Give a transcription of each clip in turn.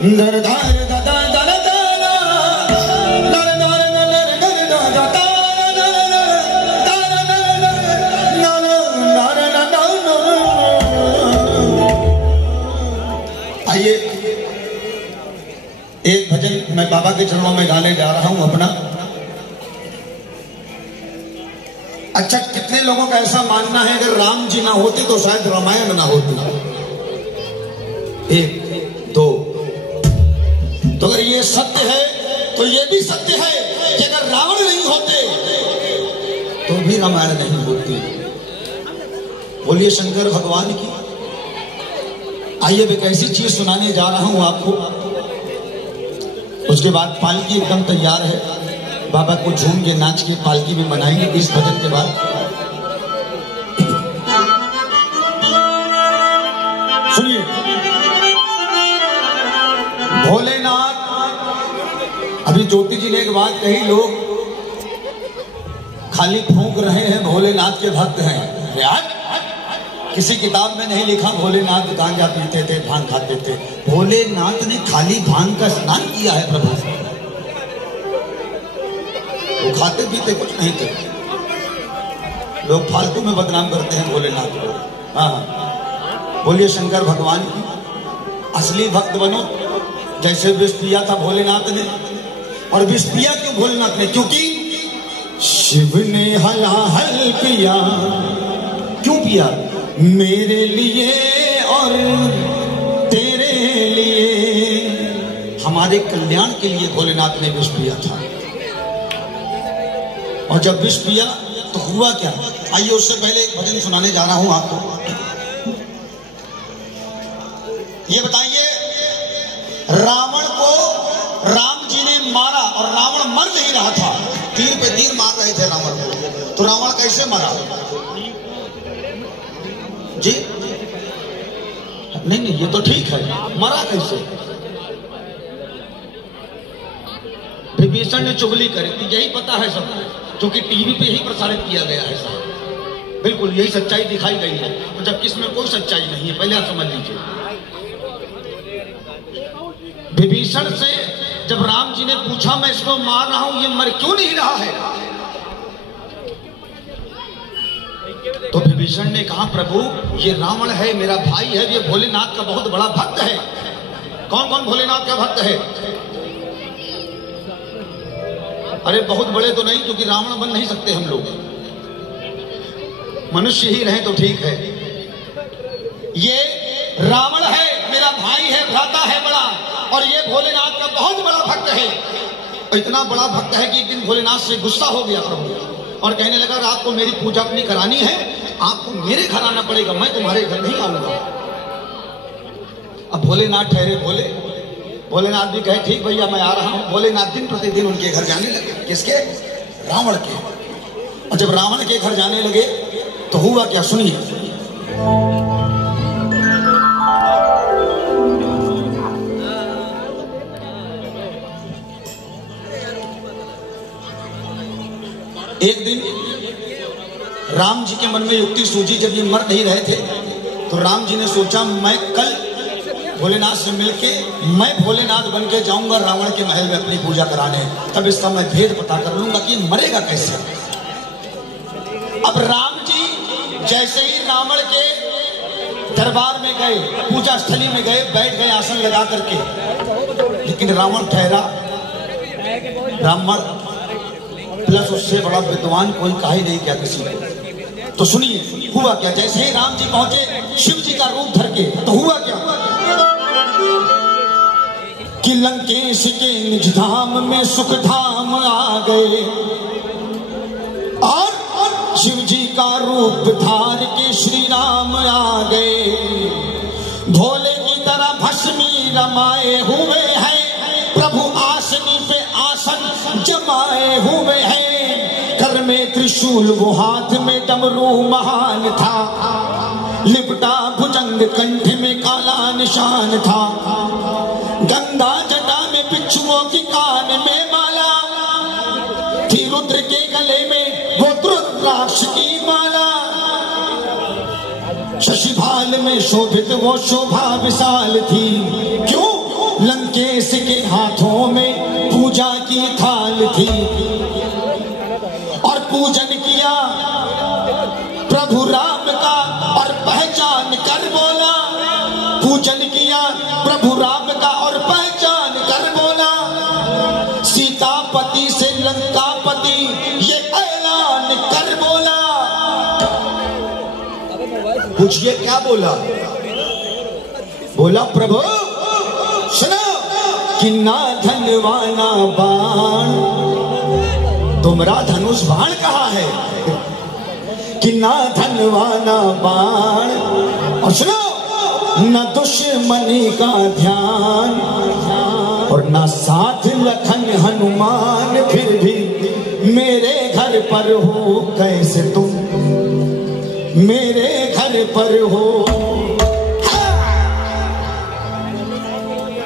आइए एक भजन मैं बाबा के चरणों में गाने जा रहा हूं अपना। अच्छा, कितने लोगों का ऐसा मानना है अगर राम जी ना होते तो शायद रामायण ना होती? एक दो। तो अगर ये सत्य है तो ये भी सत्य है कि अगर रावण नहीं होते तो भी रामायण नहीं होती। बोलिए शंकर भगवान की। आइए एक ऐसी चीज सुनाने जा रहा हूं आपको। उसके बाद पालकी एकदम तैयार है, बाबा को झूम के नाच के पालकी में मनाएंगे इस भजन के बाद। सुनिए, भोलेनाथ, अभी ज्योति जी ने एक बात कही, लोग खाली फूंक रहे हैं भोलेनाथ के भक्त हैं। यार किसी किताब में नहीं लिखा भोलेनाथ गांजा पीते थे, भांग खाते थे। भोलेनाथ ने खाली भांग का स्नान किया है प्रभु। वो खाते पीते कुछ नहीं थे। लोग फालतू में बदनाम करते हैं भोलेनाथ को। हाँ, बोलिए शंकर भगवान की। असली भक्त बनो जैसे विष पिया था भोलेनाथ ने। और विष पिया क्यों भोलेनाथ ने? क्योंकि शिव ने हलाहल पिया। क्यों पिया? मेरे लिए और तेरे लिए, हमारे कल्याण के लिए भोलेनाथ ने विष पिया था। और जब विष पिया तो हुआ क्या? आइए उससे पहले एक भजन सुनाने जा रहा हूं आपको। ये बताइए, रावण को राम जी ने मारा और रावण मर नहीं रहा था, तीर पे तीर मार रहे थे रावण को। तो रावण कैसे मरा जी? नहीं, ये तो ठीक है, मरा कैसे? विभीषण ने चुगली करी थी, यही पता है सबको, क्योंकि टीवी पे ही प्रसारित किया गया है साहब। बिल्कुल यही सच्चाई दिखाई गई है। तो जबकि इसमें कोई सच्चाई नहीं है, पहले आप समझ लीजिए। विभीषण से जब राम जी ने पूछा मैं इसको मार रहा हूं, ये मर क्यों नहीं रहा है? तो विभीषण ने कहा प्रभु ये रावण है, मेरा भाई है, ये भोलेनाथ का बहुत बड़ा भक्त है। कौन कौन भोलेनाथ का भक्त है? अरे बहुत बड़े तो नहीं, क्योंकि रावण बन नहीं सकते हम लोग, मनुष्य ही रहे तो ठीक है। ये रावण है, मेरा भाई है, भ्राता है बड़ा, और ये भोलेनाथ का बहुत बड़ा भक्त है। इतना बड़ा भक्त है कि एक दिन भोलेनाथ से गुस्सा हो गया प्रभु और कहने लगा रात को मेरी पूजा अपनी करानी है, आपको मेरे घर आना पड़ेगा, मैं तुम्हारे घर नहीं आऊंगा। अब भोलेनाथ ठहरे बोले, भोलेनाथ भी कहे ठीक भैया मैं आ रहा हूं। भोलेनाथ दिन प्रतिदिन उनके घर जाने लगे। किसके? रावण के। और जब रावण के घर जाने लगे तो हुआ क्या, सुनिए। एक दिन राम जी के मन में युक्ति सूझी, जब ये मर नहीं रहे थे तो राम जी ने सोचा मैं कल भोलेनाथ से मिलके मैं भोलेनाथ बन के जाऊंगा रावण के महल में अपनी पूजा कराने, तब इसका मैं भेद पता कर लूंगा कि मरेगा कैसे। अब राम जी जैसे ही रावण के दरबार में गए, पूजा स्थली में गए, बैठ गए आसन लगा करके, लेकिन रावण ठहरा। रावण प्लस उससे बड़ा विद्वान कोई कहा ही नहीं क्या किसी को। तो सुनिए हुआ क्या। जैसे ही राम जी पहुंचे शिव जी का रूप धर के, तो हुआ क्या कि लंकेश के निज धाम में सुख धाम आ गए और शिव जी का रूप धार के श्री राम आ गए। भोले की तरह भस्मी रमाए हुए हैं, प्रभु आसनी पे आसन जमाए हुए हैं। कर में त्रिशूल वो हाथ में डमरू महान था, लिपटा भुजंग कंठ में काला निशान था। गंगा जटा में बिच्छुओं की कान में माला थी, रुद्र के गले में वो रुद्राक्ष की माला। शशिभाल में शोभित वो शोभा विशाल थी। क्यों? लंकेश के हाथों में पूजा की थाल थी और पूजन किया प्रभु राम का और पहचान कर बोला, पूजन किया प्रभु राम का और पहचान कर बोला, सीतापति से लंकापति ये ऐलान कर बोला। पूछिए क्या बोला? बोला प्रभु सुनो कि ना धनवाना बाण, तुम्हारा धनुष बाण कहाँ है? कि ना धनवाना बाण, और सुनो न दुश्मनी का ध्यान, और ना साथ लखन हनुमान, फिर भी मेरे घर पर हो कैसे तुम, मेरे घर पर हो।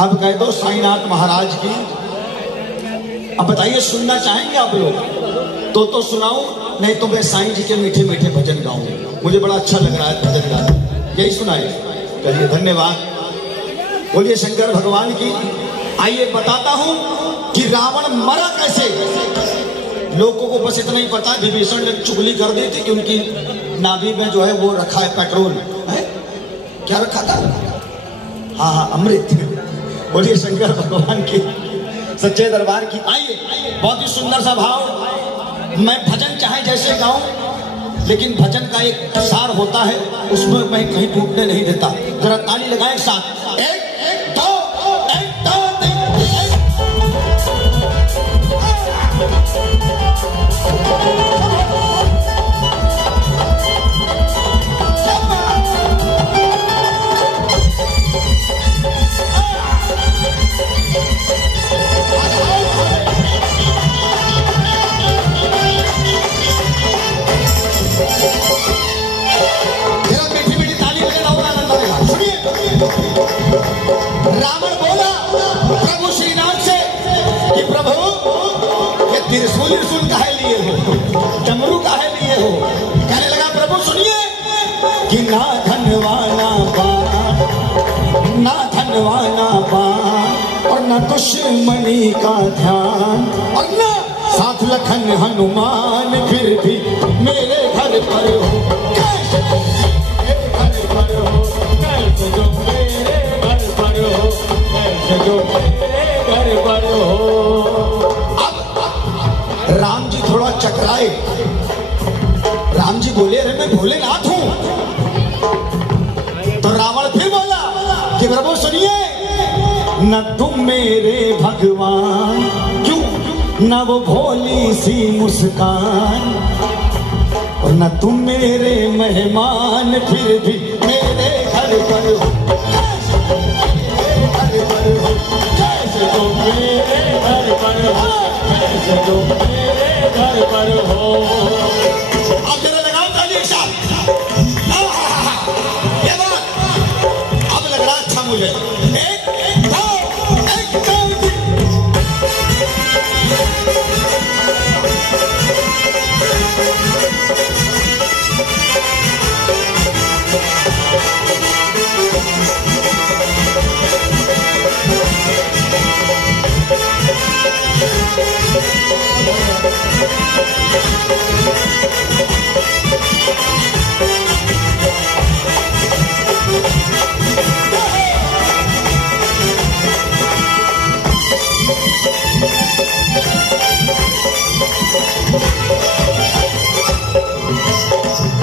अब कह दो साईनाथ महाराज की। अब बताइए सुनना चाहेंगे आप लोग? तो सुनाऊं, नहीं तो मैं साईं जी के मीठे मीठे भजन गाऊंगा। मुझे बड़ा अच्छा लग रहा है भजन गाना, यही सुनाए। चलिए धन्यवाद, बोलिए शंकर भगवान की। आइए बताता हूं कि रावण मरा कैसे। लोगों को बस इतना ही पता है, विभीषण ने चुगली कर दी थी कि उनकी नाभि में जो है वो रखा है पेट्रोल है। क्या रखा था? हाँ अमृत। बोलिए शंकर भगवान की, सच्चे दरबार की। आइए, बहुत ही सुंदर सा भाव। मैं भजन चाहे जैसे गाऊं, लेकिन भजन का एक सार होता है, उसमें मैं कहीं टूटने नहीं देता। जरा ताली लगाएं साथ। एक दो, एक दो, रावण बोला प्रभु श्रीनाथ से कि प्रभु ये त्रिशूल काहे लिए हो, डमरू काहे लिए हो? कहने लगा प्रभु सुनिए कि ना धनवाना बाण, ना धनवाना बाण, और न दुश्मनी का ध्यान, और न साथ लखन हनुमान, फिर भी मेरे घर पर हो कैसे, मेरे घर पर हो कैसे, जो मेरे घर पर हो कैसे, जो मेरे घर पर हो। अब राम जी थोड़ा चकराए। राम जी बोले अरे मैं भोलेनाथ हूं। तो रावण फिर बोला कि प्रभु सुनिए, न तुम मेरे भगवान, क्यों न वो भोली सी मुस्कान, और न तुम मेरे मेहमान, फिर भी मेरे घर पर हो कैसे, जो मेरे घर पर हो कैसे, जो मेरे घर पर हो। अब जरा लगाओ ताली एक साथ। ये बात अब लग रहा अच्छा मुझे। एक दो, एक दो।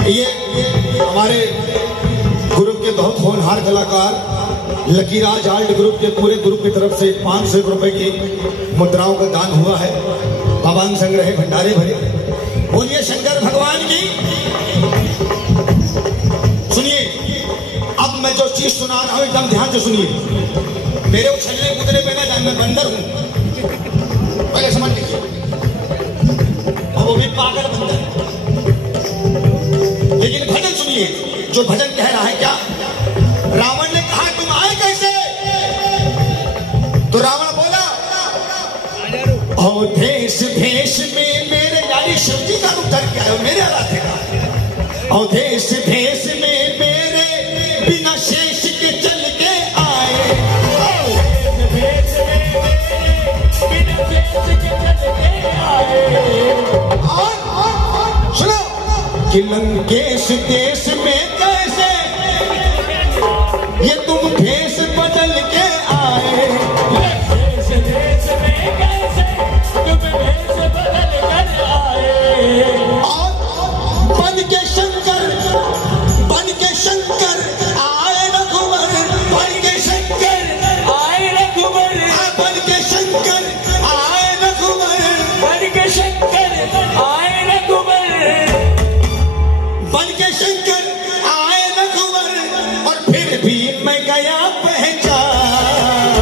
ये हमारे ग्रुप के बहुत होनहार कलाकार लकीराज आर्ट ग्रुप के पूरे ग्रुप की तरफ से 500 रुपए की मुद्राओं का दान हुआ है। भगवान संग्रह भंडारे भरे। बोलिए शंकर भगवान की। सुनिए, अब मैं जो चीज सुना रहा हूं एकदम ध्यान से सुनिए। मेरे उछलने कूदने पे ना जान, मैं बंदर हूं, पहले समझ लीजिए। और वो भी पागल बंदर। लेकिन भजन सुनिए, जो भजन कह रहा है क्या। रावण ने कहा तुम आए कैसे? तो रावण बोला अवधेश भेष में मेरे, यानी शिव जी का रूप धर के आए मेरे आराध्य का। अवधेश भेष में मेरे, बिना शेष के चल के आए। कि लंकेश देश में कैसे ये तुम भेष बदल के आए, लंकेश देश में कैसे तुम भेष बदल कर आए। और बन के शंकर आए रघुवर, बन के शंकर आए रघुवर, बन के शंकर आए रघुवर, बन के शंकर आए रघुवर, बन के शंकर आए रघुवर। और फिर भी मैं गया पहचान,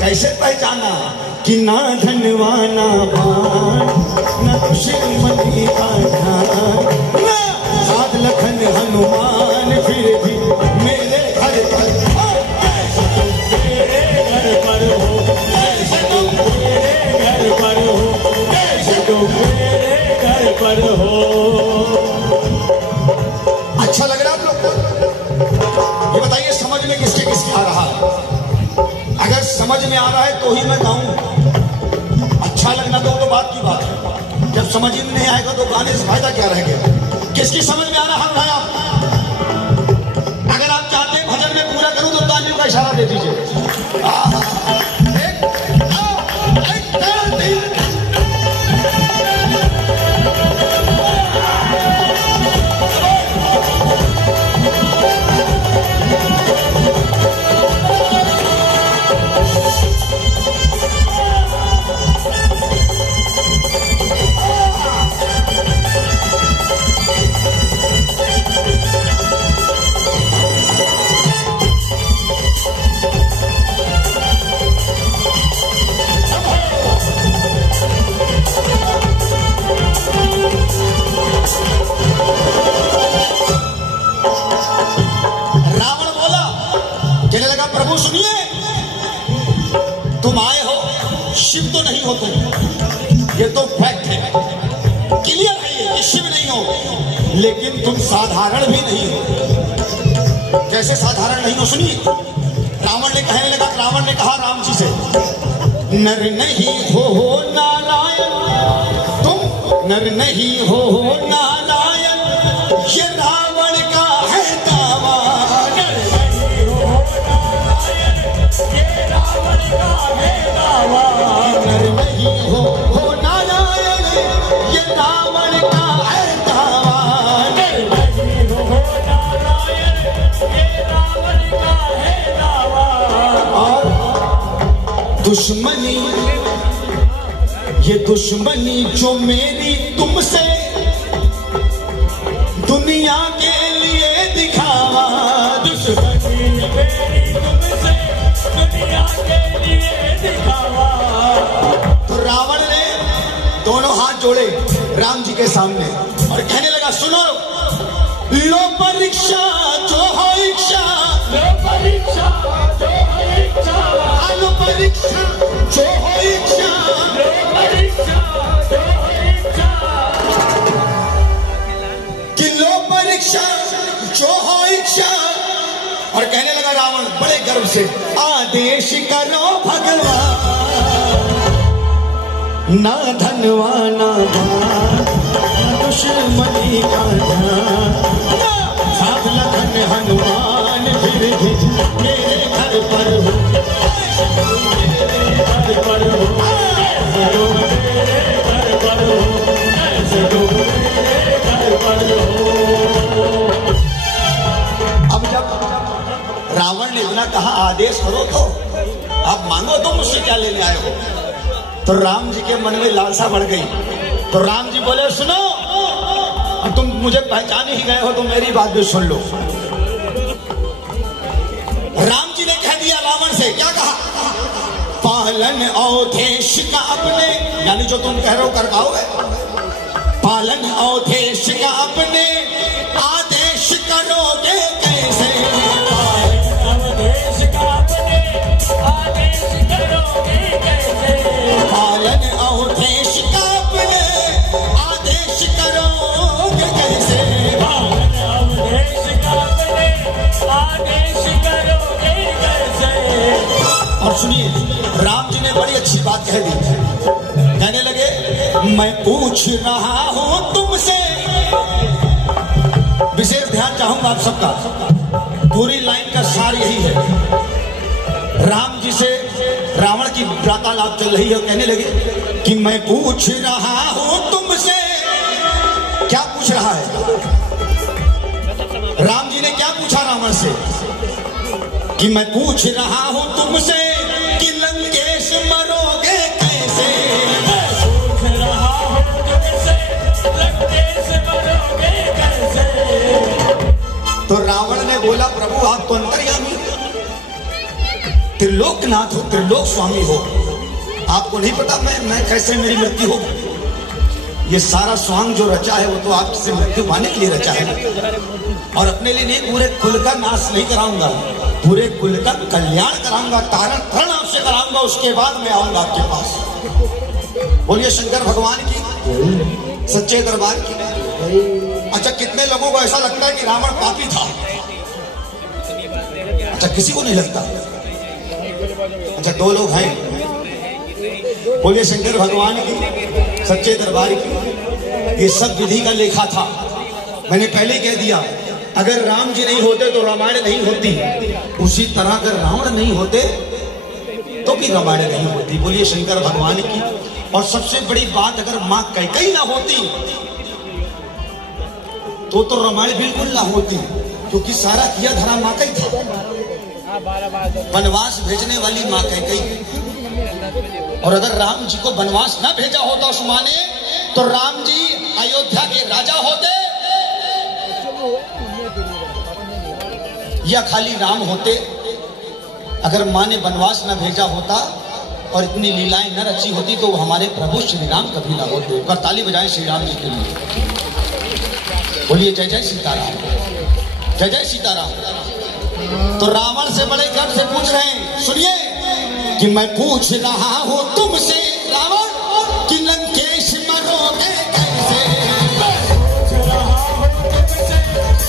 कैसे पहचाना कि ना धनवाना भान, ना दुश्मनी का ध्यान, ना साध लखन हनुमान, फिर भी मेरे घर पर मेरे घर पर हो, ऐसे तुम मेरे घर पर हो, ऐसे तुम मेरे घर पर हो। अच्छा लग रहा है आप लोग को? ये बताइए समझ में किसके किसके आ रहा है? अगर समझ में आ रहा है तो ही मैं गाऊं, अच्छा लगना तो बात की बात है। जब समझ में नहीं आएगा तो गाने से फायदा क्या रह गया? किसकी समझ में आ रहा है आप? अगर आप चाहते हैं भजन में पूरा करूं तो तालियों का इशारा दे दीजिए। प्रभु सुनिए, तुम आए हो, शिव तो नहीं हो तुम, ये तो फैक्ट है, क्लियर है ये कि शिव नहीं हो, लेकिन तुम साधारण भी नहीं हो। कैसे साधारण नहीं हो? सुनिए, रावण ने कहने लगा, रावण ने कहा राम जी से, नर नहीं हो नारायण, तुम नर नहीं हो नारायण, ये रावण का है दावा। ये रावण का है दावा, नर नहीं हो नारायण, ये रावण का है दावा। नर नहीं हो नारायण, ये रावण का है दावा। और दुश्मनी, ये दुश्मनी जो मेरी तुमसे, दुनिया के लिए दिखावा। दुश्मनी मेरी तुमसे, दुनिया के लिए दिखावा। तो रावण ने दोनों हाथ जोड़े राम जी के सामने और कहने लगा, सुनो, लो परीक्षा जो हो इच्छा, लो परीक्षा जो हो इच्छा, लो परीक्षा जो हो इच्छा, लो परीक्षा जो हो इच्छा, कि लो परीक्षा जो हो इच्छा। और कहने लगा रावण बड़े गर्व से, आदेश करो भगवान, ना धनवा ना भान, दुश्मनी का ध्यान, साथ लखन हनुमान, फिर भी मेरे घर पर हो, मेरे घर पर हो, ऐसे तुम मेरे घर पर हो, ऐसे तुम मेरे घर पर हो। अब जब रावण ने इतना कहा आदेश करो तो अब मांगो, तो मुझसे क्या लेने आए हो? तो राम जी के मन में लालसा बढ़ गई। तो राम जी बोले, सुनो, अब तुम मुझे पहचान ही गए हो तो मेरी बात भी सुन लो। राम जी ने कह दिया रावण से, क्या कहा? पालन अवधेश का अपने, यानी जो तुम कह रहे हो कर पाओगे, पालन अवधेश का अपने आदेश करोगे कैसे? अवधेश का अपने आदेश करोगे कैसे? पालन अवधेश का अपने आदेश करोगे कैसे? पालन अवधेश का अपने आदेश करोगे कैसे? और सुनिए, राम जी ने बड़ी अच्छी बात कह दी। कहने लगे, मैं पूछ रहा हूं तुमसे, आप सबका, पूरी लाइन का सार यही है। राम जी से रावण की वार्तालाप चल रही है, कहने लगे कि मैं पूछ रहा हूं तुमसे। क्या पूछ रहा है? राम जी ने क्या पूछा रावण से? कि मैं पूछ रहा हूं तुमसे कि लंकेश मरोगे कैसे। मैं पूछ रहा हूं तुमसे लंकेश मरोगे कैसे। तो रावण ने बोला, प्रभु आप तो अंतर्यामी, त्रिलोकनाथ हो, त्रिलोक स्वामी हो, आपको नहीं पता मैं कैसे मेरी मृत्यु हो? ये सारा स्वांग जो रचा है वो तो आपसे मृत्यु पाने के लिए रचा है, और अपने लिए नहीं, पूरे कुल का नाश नहीं कराऊंगा, पूरे कुल का कल्याण कराऊंगा, तारण तरण आपसे कराऊंगा, उसके बाद मैं आऊंगा आपके पास। बोलिए शंकर भगवान की, सच्चे दरबार की। अच्छा, कितने लोगों को ऐसा लगता है कि रावण पापी था? अच्छा, किसी को नहीं लगता? अच्छा, दो लोग हैं। बोलिए शंकर भगवान की, सच्चे दरबार की। ये सब विधि का लेखा था। मैंने पहले कह दिया, अगर राम जी नहीं होते तो रामायण नहीं होती, उसी तरह अगर रावण नहीं होते तो भी रामायण नहीं होती। बोलिए शंकर भगवान की। और सबसे बड़ी बात, अगर मां कैकेयी ना होती तो रामायण बिल्कुल ना होती, क्योंकि सारा किया धरा मां का ही था। वनवास भेजने वाली मां कैकेयी। और अगर राम जी को वनवास ना भेजा होता उस मां ने, तो राम जी अयोध्या के राजा होते या खाली राम होते। अगर मां ने वनवास ना भेजा होता और इतनी लीलाएं न रची होती तो हमारे प्रभु श्री राम कभी ना होते। पर ताली बजाएं श्री राम जी के लिए। बोलिए जय जय सीताराम, जय जय सीताराम। तो रावण से बड़े गर्व से पूछ रहे हैं, सुनिए, कि मैं पूछ रहा हूं तुमसे रावण कि लंकेश मरोगे कैसे। मैं पूछ रहा हूं तुमसे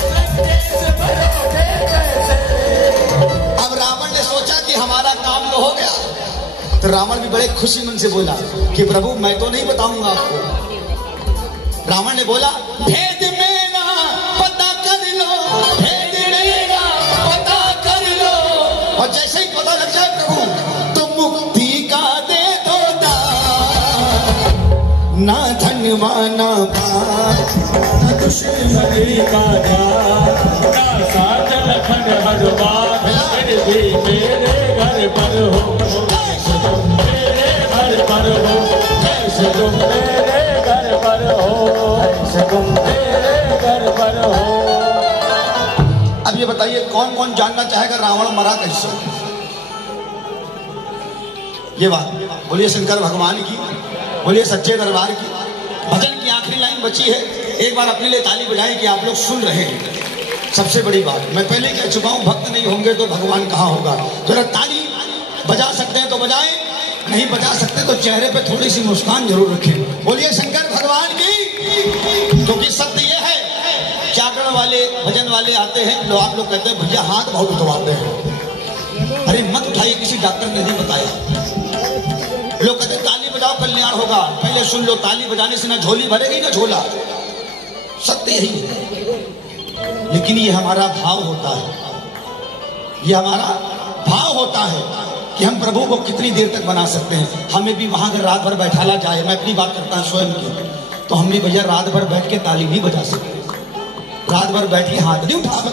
लंकेश मरोगे कैसे। अब रावण ने सोचा कि हमारा काम तो हो गया, तो रावण भी बड़े खुशी मन से बोला कि प्रभु मैं तो नहीं बताऊंगा आपको। रावण ने बोला, भेद मेरा पता कर लो, भेद मेरा पता कर लो, और जैसे ही पता लग जाए प्रभु तो मुक्ति का दे दो दान। ना धनवाना बात, ना दुश्मनी का ध्यान, ना साथ लखन हनुमान, फिर भी मेरे घर पर हो, कैसे तुम मेरे घर पर हो, कैसे तुम मेरे घर पर हो, कैसे तुम मेरे घर पर हो। अब ये बताइए, कौन कौन जानना चाहेगा रावण मरा कैसे? ये बात। बोलिए शंकर भगवान की, बोलिए सच्चे दरबार की। भजन की आखिरी लाइन बची है, एक बार अपने लिए ताली बजाएं कि आप लोग सुन रहे हैं। सबसे बड़ी बात मैं पहले कह चुका हूं, भक्त नहीं होंगे तो भगवान कहां होगा। जरा ताली बजा सकते हैं तो बजाएं, नहीं बजा सकते तो चेहरे पे थोड़ी सी मुस्कान जरूर रखें। बोलिए शंकर भगवान की। क्योंकि सत्य ये है, जागरण वाले भजन वाले आते हैं, लोग आप लोग कहते हैं भैया हाथ बहुत उठवाते हैं। अरे मत उठाइए, किसी डॉक्टर ने नहीं बताया। लोग कहते ताली बजाओ कल्याण होगा, पहले सुन लो, ताली बजाने से ना झोली भरेगी ना झोला। सत्य यही है, लेकिन ये हमारा भाव होता है, ये हमारा भाव होता है कि हम प्रभु को कितनी देर तक बना सकते हैं। हमें भी वहां अगर रात भर बैठाला जाए, मैं अपनी बात करता हूं स्वयं की, तो हम भी भैया रात भर बैठ के ताली नहीं बजा सकते। रात भर बैठ के हाथ नहीं उठा सकते।